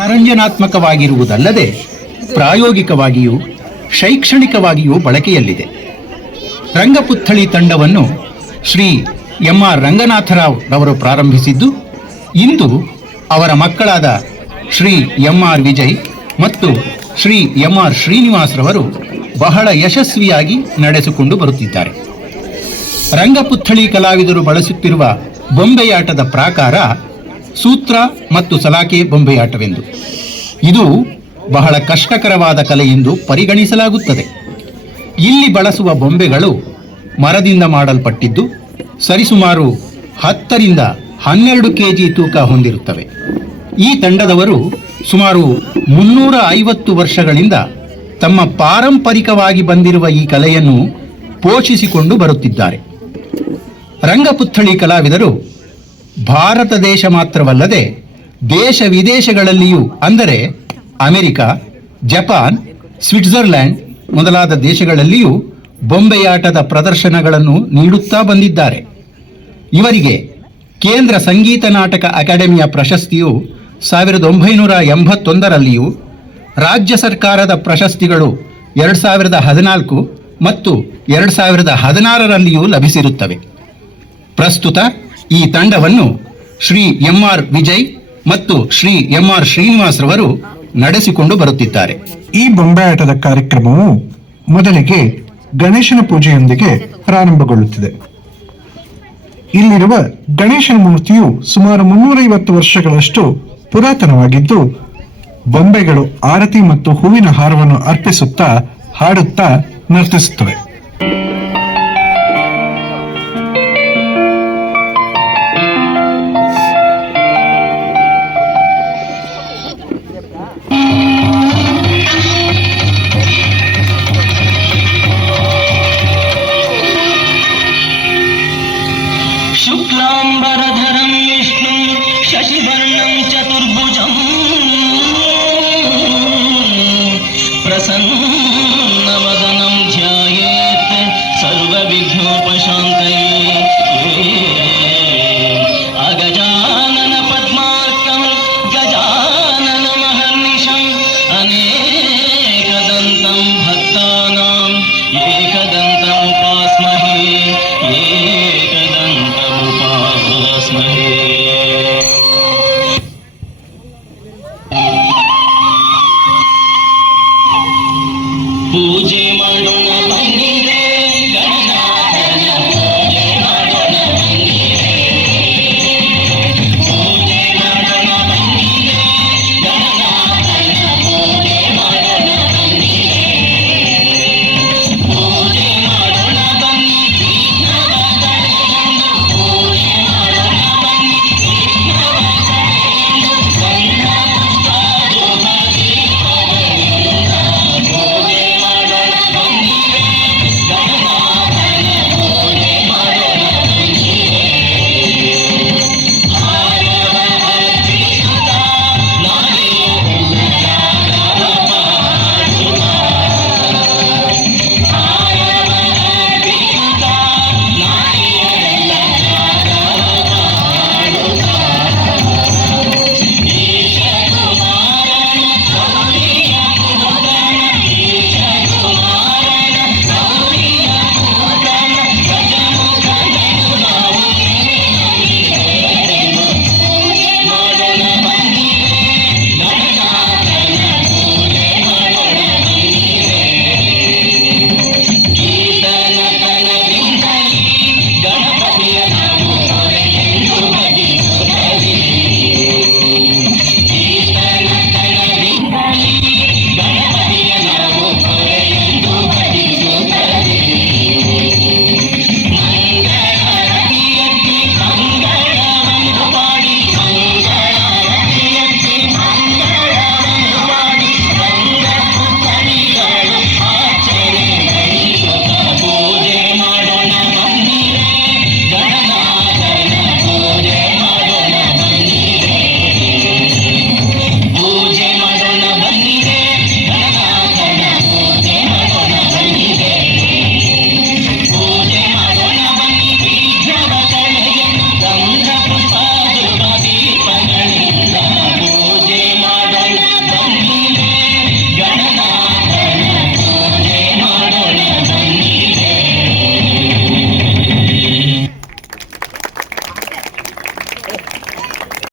ಮನರಂಜನಾತ್ಮಕವಾಗಿರುವುದಲ್ಲದೆ ಪ್ರಾಯೋಗಿಕವಾಗಿಯೂ ಶೈಕ್ಷಣಿಕವಾಗಿಯೂ ಬಳಕೆಯಲ್ಲಿದೆ. ರಂಗಪುತ್ಥಳಿ ತಂಡವನ್ನು ಶ್ರೀ ಎಂ.ಆರ್. ರಂಗನಾಥರಾವ್ ರವರು ಪ್ರಾರಂಭಿಸಿದ್ದು, ಇಂದು ಅವರ ಮಕ್ಕಳಾದ ಶ್ರೀ ಎಂ.ಆರ್. ವಿಜಯ್ ಮತ್ತು ಶ್ರೀ ಎಂ.ಆರ್. ಶ್ರೀನಿವಾಸ್ ರವರು ಬಹಳ ಯಶಸ್ವಿಯಾಗಿ ನಡೆಸಿಕೊಂಡು ಬರುತ್ತಿದ್ದಾರೆ. ರಂಗಪುತ್ಥಳಿ ಕಲಾವಿದರು ಬಳಸುತ್ತಿರುವ ಬೊಂಬೆಯಾಟದ ಪ್ರಾಕಾರ ಸೂತ್ರ ಮತ್ತು ಸಲಾಕೆ ಬೊಂಬೆಯಾಟವೆಂದು. ಇದು ಬಹಳ ಕಷ್ಟಕರವಾದ ಕಲೆ ಎಂದು ಪರಿಗಣಿಸಲಾಗುತ್ತದೆ. ಇಲ್ಲಿ ಬಳಸುವ ಬೊಂಬೆಗಳು ಮರದಿಂದ ಮಾಡಲ್ಪಟ್ಟಿದ್ದು ಸರಿಸುಮಾರು 10 ರಿಂದ 12 ಕೆಜಿ ತೂಕ ಹೊಂದಿರುತ್ತವೆ. ಈ ತಂಡದವರು ಸುಮಾರು 350 ವರ್ಷಗಳಿಂದ ತಮ್ಮ ಪಾರಂಪರಿಕವಾಗಿ ಬಂದಿರುವ ಈ ಕಲೆಯನ್ನು ಪೋಷಿಸಿಕೊಂಡು ಬರುತ್ತಿದ್ದಾರೆ. ರಂಗಪುತ್ಥಳಿ ಕಲಾವಿದರು ಭಾರತ ದೇಶ ಮಾತ್ರವಲ್ಲದೆ ದೇಶ ವಿದೇಶಗಳಲ್ಲಿಯೂ, ಅಂದರೆ ಅಮೆರಿಕ, ಜಪಾನ್, ಸ್ವಿಟ್ಜರ್ಲ್ಯಾಂಡ್ ಮೊದಲಾದ ದೇಶಗಳಲ್ಲಿಯೂ ಬೊಂಬೆಯಾಟದ ಪ್ರದರ್ಶನಗಳನ್ನು ನೀಡುತ್ತಾ ಬಂದಿದ್ದಾರೆ. ಇವರಿಗೆ ಕೇಂದ್ರ ಸಂಗೀತ ನಾಟಕ ಅಕಾಡೆಮಿಯ ಪ್ರಶಸ್ತಿಯು 1981ರಲ್ಲಿಯೂ, ರಾಜ್ಯ ಸರ್ಕಾರದ ಪ್ರಶಸ್ತಿಗಳು 2014 ಮತ್ತು 2016ರಲ್ಲಿಯೂ ಲಭಿಸಿರುತ್ತವೆ. ಪ್ರಸ್ತುತ ಈ ತಂಡವನ್ನು ಶ್ರೀ ಎಂ.ಆರ್. ವಿಜಯ್ ಮತ್ತು ಶ್ರೀ ಎಂ.ಆರ್. ಶ್ರೀನಿವಾಸ್ ರವರು ನಡೆಸಿಕೊಂಡು ಬರುತ್ತಿದ್ದಾರೆ. ಈ ಬೊಂಬೆಯಾಟದ ಕಾರ್ಯಕ್ರಮವು ಮೊದಲಿಗೆ ಗಣೇಶನ ಪೂಜೆಯೊಂದಿಗೆ ಪ್ರಾರಂಭಗೊಳ್ಳುತ್ತಿದೆ. ಇಲ್ಲಿರುವ ಗಣೇಶನ ಮೂರ್ತಿಯು ಸುಮಾರು 350 ವರ್ಷಗಳಷ್ಟು ಪುರಾತನವಾಗಿದ್ದು, ಬೊಂಬೆಗಳು ಆರತಿ ಮತ್ತು ಹೂವಿನ ಹಾರವನ್ನು ಅರ್ಪಿಸುತ್ತಾ ಹಾಡುತ್ತಾ ನರ್ತಿಸುತ್ತವೆ.